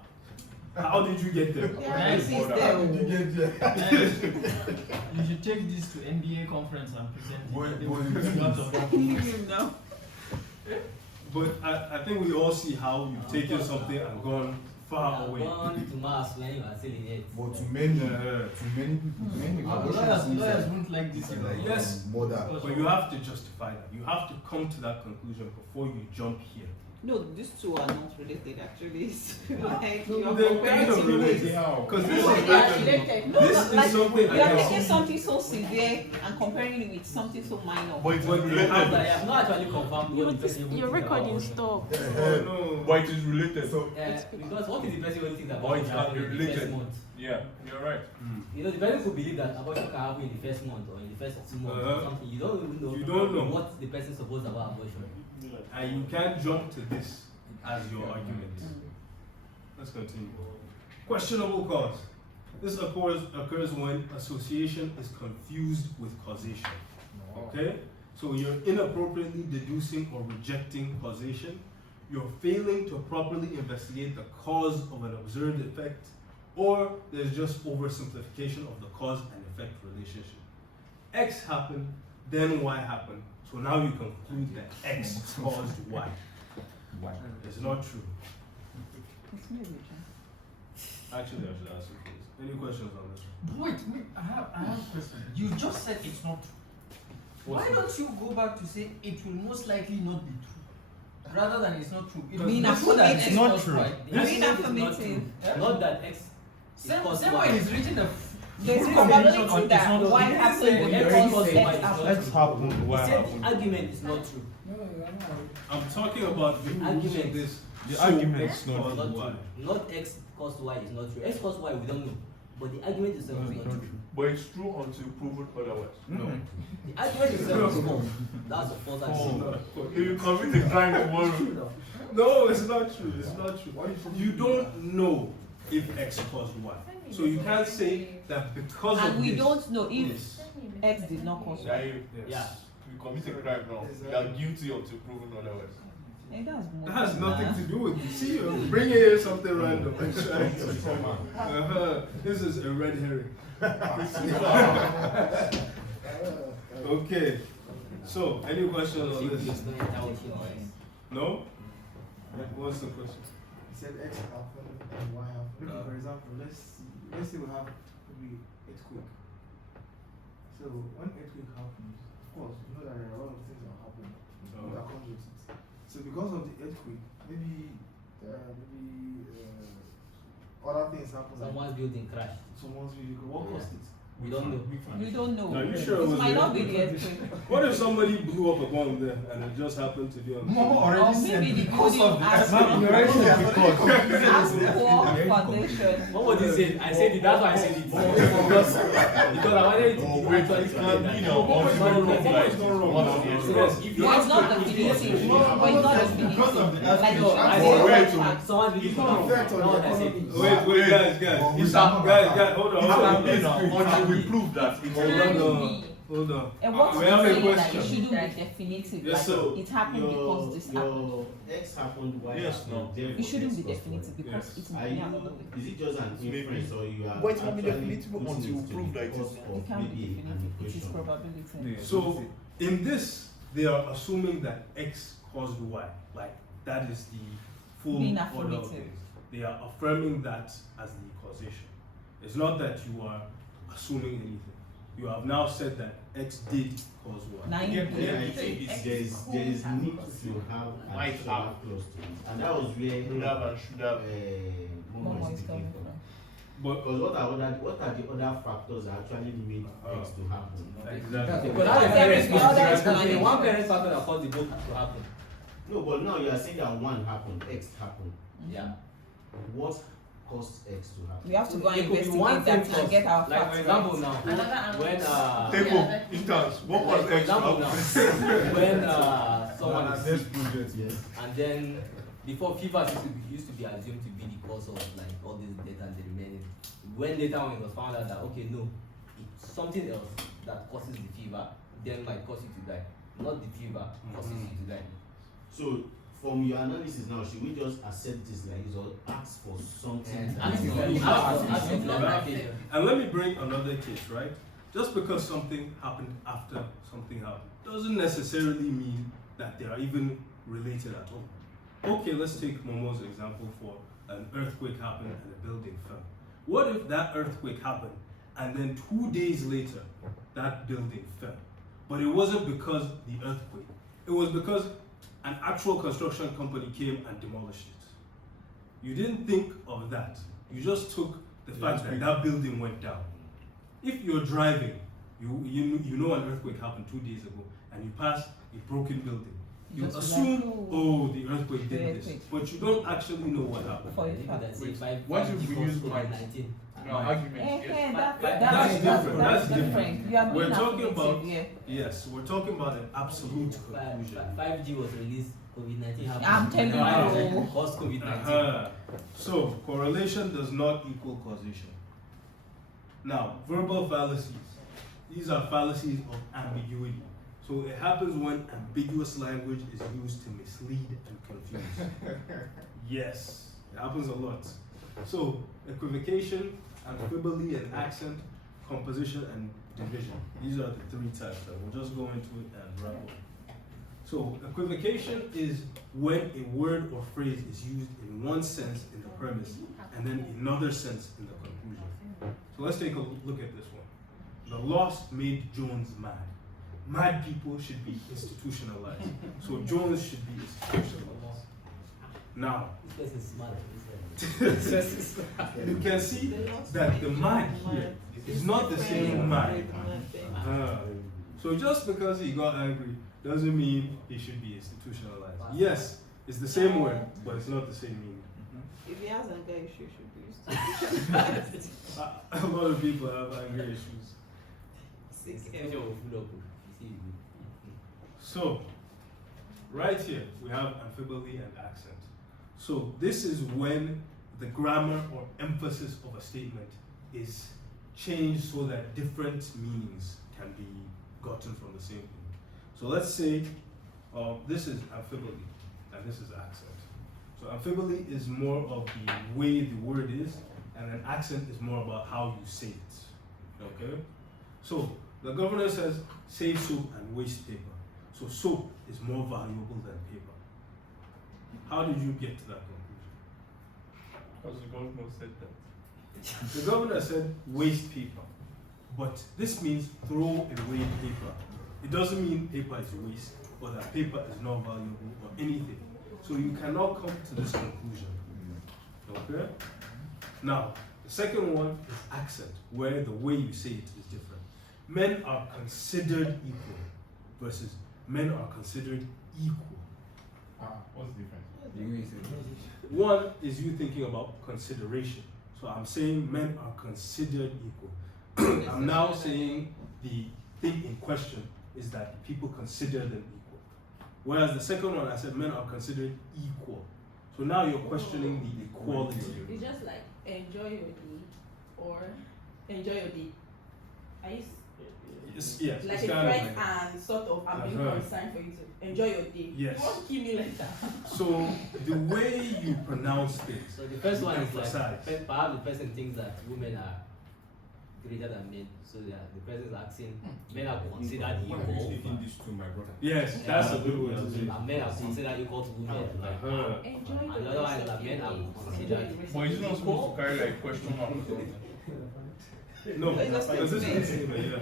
How did you get there? This is there. You should take this to NBA conference and present it. They will Boy, use lots of Leave him now. But I think we all see how you've taken something and gone far away. Gone to Mars when you are still in it. But to many Yeah. people, many Lawyers won't like this. Yes. Mother. But you have to justify that. You have to come to that conclusion before you jump here. No, these two are not related actually. It's like No, you're they're kind of comparing related. Yeah. Because this No, is they are like related. No, this no, is like something you are I taking something so severe and comparing it with something so minor. But it's But But I related. have not actually confirmed what the person even You're thinks about recording abortion. stuff. Oh, no. But it is related. So Because what is the person really thinks Or about it can be in the related. first month? Yeah, you're right. You know, the person could believe that abortion can happen in the first month or in the first 2 months or something. You don't even know, You don't know. what the person supposed about abortion. And you can't jump to this as your argument. Let's continue. Questionable cause. This occurs when association is confused with causation. Okay? So you're inappropriately deducing or rejecting causation. You're failing to properly investigate the cause of an observed effect, or there's just oversimplification of the cause and effect relationship. X happened, then Y happened. So now you conclude that X caused Y. It's not true. It's maybe true. Actually, I should ask you please. Any questions on this? Wait, I have a question. You just said it's not true. Why don't you go back to say it will most likely not be true, rather than it's not true? It was Mean before that affirmative. it's not true. The Mean argument is not affirmative. true. Not that X is Same caused way Y. it's written a There's full probability definition on that it's not Y true. happened You because already said X why it's not happened. true. happened, He said the argument is not true. I'm talking about you Argument. using this. The so argument X is not caused Not Y. true. Not X caused Y is not true. X caused Y we don't know. But the argument itself is not true. But it's true until proven otherwise. No. The argument itself is false. That's a false argument. If you commit a crime tomorrow, No, it's not true. It's not true. You don't know if X caused Y. So you can't say that because of And we this. don't know if Yes. X did not cause yeah, Y. you, Yeah. you commit a crime now. You are guilty until proven otherwise. Hey, that's more That has than nothing that. to do with it. See, you're bringing here something random. This is a red herring. Okay. So, any questions on this? No? What's the question? He said X happened and Y happened. Okay, for example, let's say we have maybe earthquake. So when earthquake happens, of course, you know that there are a lot of things that happen that comes with it. So because of the earthquake, maybe other things happen. Someone's building crashed. Someone's vehicle. What caused it? We don't know. You don't know. Are you sure it was might the not be the earthquake? earthquake. What if somebody blew up a bomb there and it just happened to be on the Momo Or already said maybe the because building of the has poor foundation. What was he saying? I said it, that's why I said it. Because I wanted it to be actually clear that But it's not definitive. But it's not definitive. Like, someone really Wait, guys, hold on. Until we prove that Hold on. And what We is have a saying that question. it shouldn't be definitive? Yes, Like, so it happened because this happened. Your X happened, Y Yes, happened. It shouldn't be therefore X definitive because Yes. it's Are yeah, you, is it just an inference or you are But it can be actually definitive putting until it you to prove the that it is cause not. of it can't be maybe an definitive. It is equation? probability. So in this, they are assuming that X caused Y. Like that is the full Being order of affirmative. things. They are affirming that as the causation. It's not that you are assuming anything. You have now said that X did cause Y. Now you do Yeah, I it. think there is need to have an Might additional have. clause to it, and that was where Should have and should have. Momo Momo is is coming speaking from. from. But Because what are the other factors that actually made X to happen? exactly. But that's a There very is no other specific. explanation. One parent factor that caused the both to happen. No, but now you are saying that one happened, X happened. Yeah. What caused X to happen? We have to go and It could be one investigate thing that and first. get our Like for facts example right. now, Another angle. when Take home, instance, what like, was for example now, extra? when someone is this sick, project, Yes. and then before fever used to be assumed to be the cause of like all this death and the remaining. When later on it was found out that okay no, it's something else that causes the fever, then might cause you to die. Not the fever causes you to die. So from your analysis now, should we just accept this like this or ask for something? And let me bring another case, right? Just because something happened after something happened doesn't necessarily mean that they are even related at all. Okay, let's take Momo's example for an earthquake happened and a building fell. What if that earthquake happened and then 2 days later that building fell? But it wasn't because the earthquake. It was because an actual construction company came and demolished it. You didn't think of that. You just took the fact that that building went down. If you're driving, you know an earthquake happened 2 days ago, and you pass a broken building. You Just assume, like, oh, the earthquake the did this, earthquake. but you don't actually know what happened. For a fact. What if we use might? COVID-19? No, argument, Eh, yes. that's different. That's different. different. You are We're being talking affirmative, about- yeah. Yes, we're talking about an absolute conclusion. 5G was released, COVID-19 happened. I'm telling you. Caused COVID-19. So, correlation does not equal causation. Now, verbal fallacies. These are fallacies of ambiguity. So it happens when ambiguous language is used to mislead and confuse. Yes, it happens a lot. So, equivocation, amphibole and accent, composition and division. These are the three types that we'll just go into it and wrap up. So, equivocation is when a word or phrase is used in one sense in the premise and then another sense in the conclusion. So let's take a look at this one. The loss made Jones mad. Mad people should be institutionalized. So Jones should be institutionalized. Now, This person is smart. you can see that the mad here is not the same mad. So just because he got angry doesn't mean he should be institutionalized. Yes, it's the same word, but it's not the same meaning. If he has anger issues, should be used. A lot of people have anger issues. So, right here, we have amphibole and accent. So, this is when the grammar or emphasis of a statement is changed so that different meanings can be gotten from the same thing. So, let's say this is amphibole and this is accent. So, amphibole is more of the way the word is, and then accent is more about how you say it. Okay? So, the governor says, save soap and waste paper. So soap is more valuable than paper. How did you get to that conclusion? Because the governor said that. The governor said, waste paper. But this means throw away paper. It doesn't mean paper is waste or that paper is not valuable or anything. So you cannot come to this conclusion. Okay? Now, the second one is accent, where the way you say it is different. Men are considered equal versus men are considered equal. What's the difference? One is you thinking about consideration. So I'm saying men are considered equal. I'm now saying the thing in question is that people consider them equal. Whereas the second one, I said men are considered equal. So now you're questioning the equality. It's just like enjoy your day or enjoy your day. Are you Yes, like it's a kind of friend and sort of I'm being concerned for you to enjoy your day? Yes. You won't kill me like that. So the way you pronounce things, So the first one is like, emphasize. perhaps the person thinks that women are greater than men. So yeah, the person is asking, men are considered equal. Taking this to my brother. Yes, that's a good way to say it. And men are considered equal to women. Like, Enjoy and the the other one is rest that of men your are day. considered But is it not supposed to carry like question mark or something? No, because this is yeah.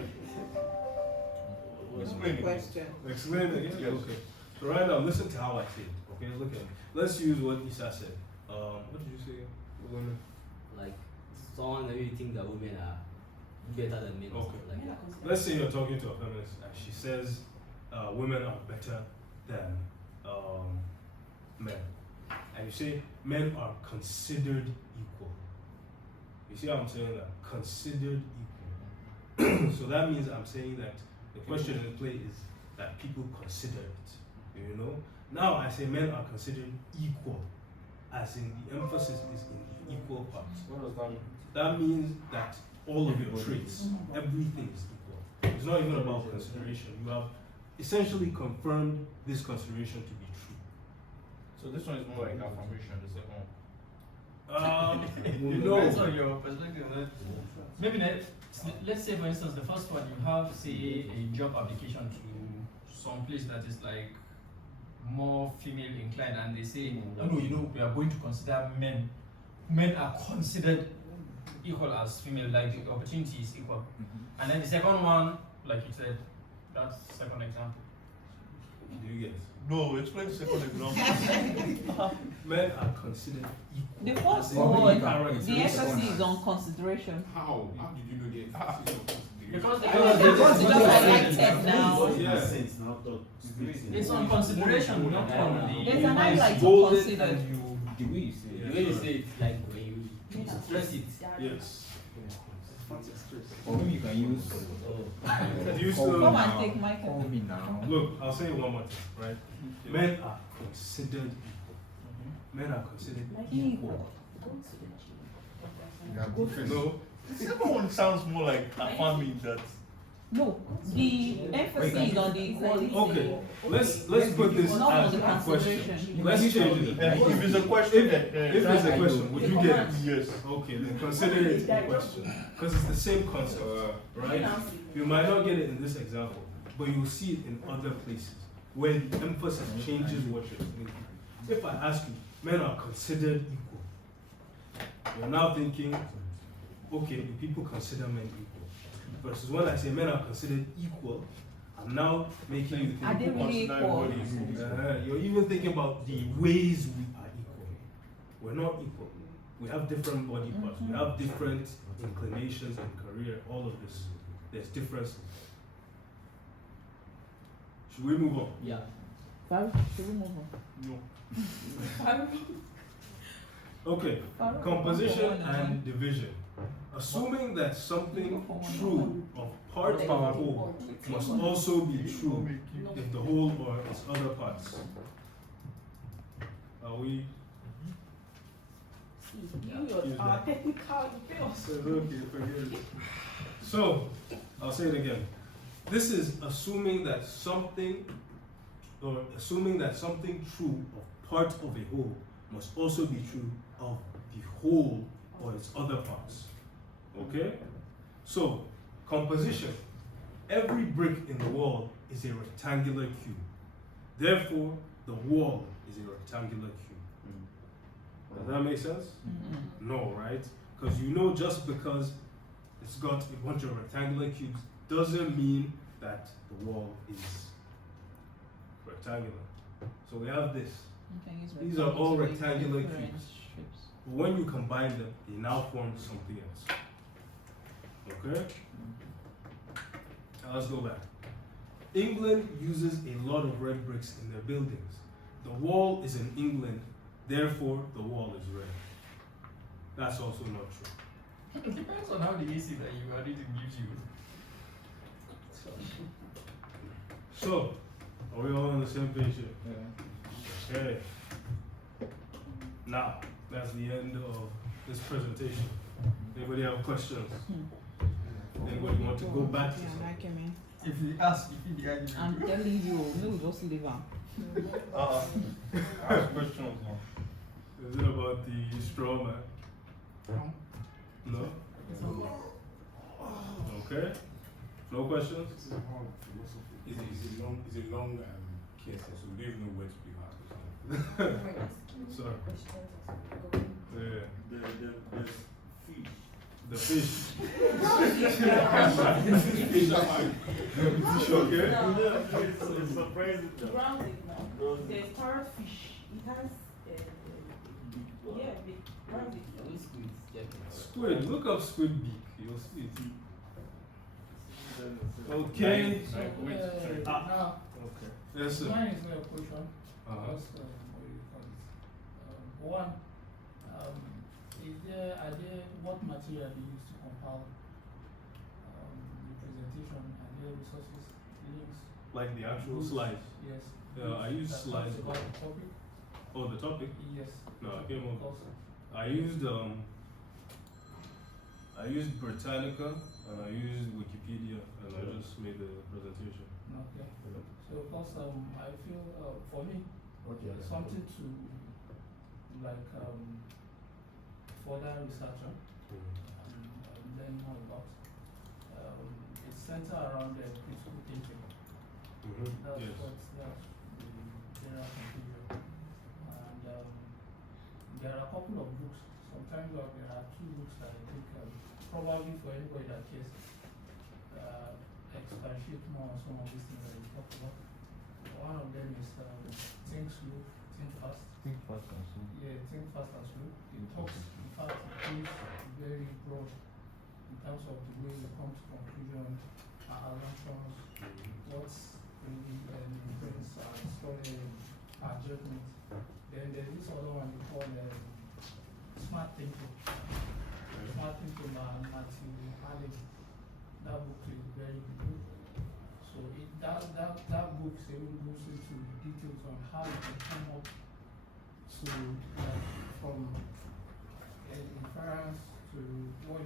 Explain it. Explain it again? Yes. Okay. So right now, listen to how I say it. Okay, look at me. Let's use what Isa said. What did you say? Women. like someone maybe think that women are better than men. or Okay. something like that. Let's say you're talking to a feminist and she says women are better than men. And you say men are considered equal. You see how I'm saying that? Considered equal. So that means I'm saying that the question in play is that people consider it. You know? Now I say men are considered equal, as in the emphasis is in the equal parts. What does that mean? That means that all of your traits, everything is equal. It's not even about consideration. You have essentially confirmed this consideration to be true. So this one is more like affirmation, the second one. You Depends know, on your perspective. Maybe let's say for instance the first one you have say a job application to some place that is like more female inclined and they say, oh no, we are going to consider men. Men are considered equal as female, like the opportunity is equal. And then the second one, like you said, that's the second example. do you get? No, explain the second example. Men are considered equal. The first As in one, character. the emphasis is on consideration. How? How did you know the emphasis of consideration? Because the Because they just highlighted now. Yeah. Sense now talk. it's on consideration, not on the. There's an highlight to Bolded consider. and you. The way you say The way you say it, like when you stress it. Yes. or maybe you can use. Do you Call still? me Come now. and take my Call me now. Look, I'll say it one more time, right? Men are considered equal. Men are considered equal. You have different. No, The second one sounds more like affirming that. No, the emphasis is on the equality. okay. Let's put this Not on as the a question. consideration. Let's change it. If it's a question, If it's a question, would you get it? yes. Okay, then consider it a question. Because it's the same concept, right? You might not get it in this example, but you will see it in other places where the emphasis changes what you're thinking. If I ask you, men are considered equal, you're now thinking, okay, do people consider men equal? Versus when I say men are considered equal, I'm now making you Are think, they really equal? you're even thinking about the ways we are equal. We're not equal. We have different body parts. We have different inclinations and career. All of this. There's differences. Should we move on? Yeah. Should we move on? No. Okay. Composition and division. Assuming that something true of part of a whole must also be true if the whole or its other parts. Are we? You are technical, you fail. Okay, forget it. So, I'll say it again. This is assuming that something true of part of a whole must also be true of the whole or its other parts. Okay? So, composition. Every brick in the wall is a rectangular cube. Therefore, the wall is a rectangular cube. Does that make sense? No, right? Because you know just because it's got a bunch of rectangular cubes doesn't mean that the wall is rectangular. So we have this. These are all rectangular cubes. But when you combine them, they now form something else. Okay? Now let's go back. England uses a lot of red bricks in their buildings. The wall is in England, therefore the wall is red. That's also not true. It depends on how the AC that you are reading gives you. So, are we all on the same page here? Okay. Now, that's the end of this presentation. Anybody have questions? Anybody want to go back to something? If he asks, if he argues. I'm telling you, no, just leave am. I have questions now. Is it about the straw man? No? Okay. No questions? It's a long case, so we don't even know where to begin. Sorry. Yeah. The fish. The fish. Okay. It's surprising though. Ground it now. There's parrotfish. It has, yeah, big ground it. Squid. Look up squid beak. You'll see it. Okay. Now, Okay. Yes, sir. mine is not a question. Uh-huh. Just, what do you call it? One, are there, what material do you use to compile the presentation? Are there resources, links? Like the actual slides. Yes. I use That slides. talks about the topic? Oh, the topic? Yes. No, I came up. Also. I used Britannica and I used Wikipedia and I just made the presentation. Okay. So, because I feel for me, Okay. something to like further research on and learn more about. It's centered around critical thinking. That's Yes. that's the general conclusion. And there are a couple of books. Sometimes there are two books that I think probably for anybody that cares expatiate more on some of these things that we talk about. One of them is Think Slow, Think Fast. Think fast and slow. Yeah, Think Fast and Slow. It talks, in fact, it is very broad in terms of the way you come to conclusions, assumptions, what's really influence our story, our judgment. Then there's this other one we call Smart Thinking. Smart Thinking by Matthew Halley. That book is very good. So that book goes into details on how you can come up to from inference to what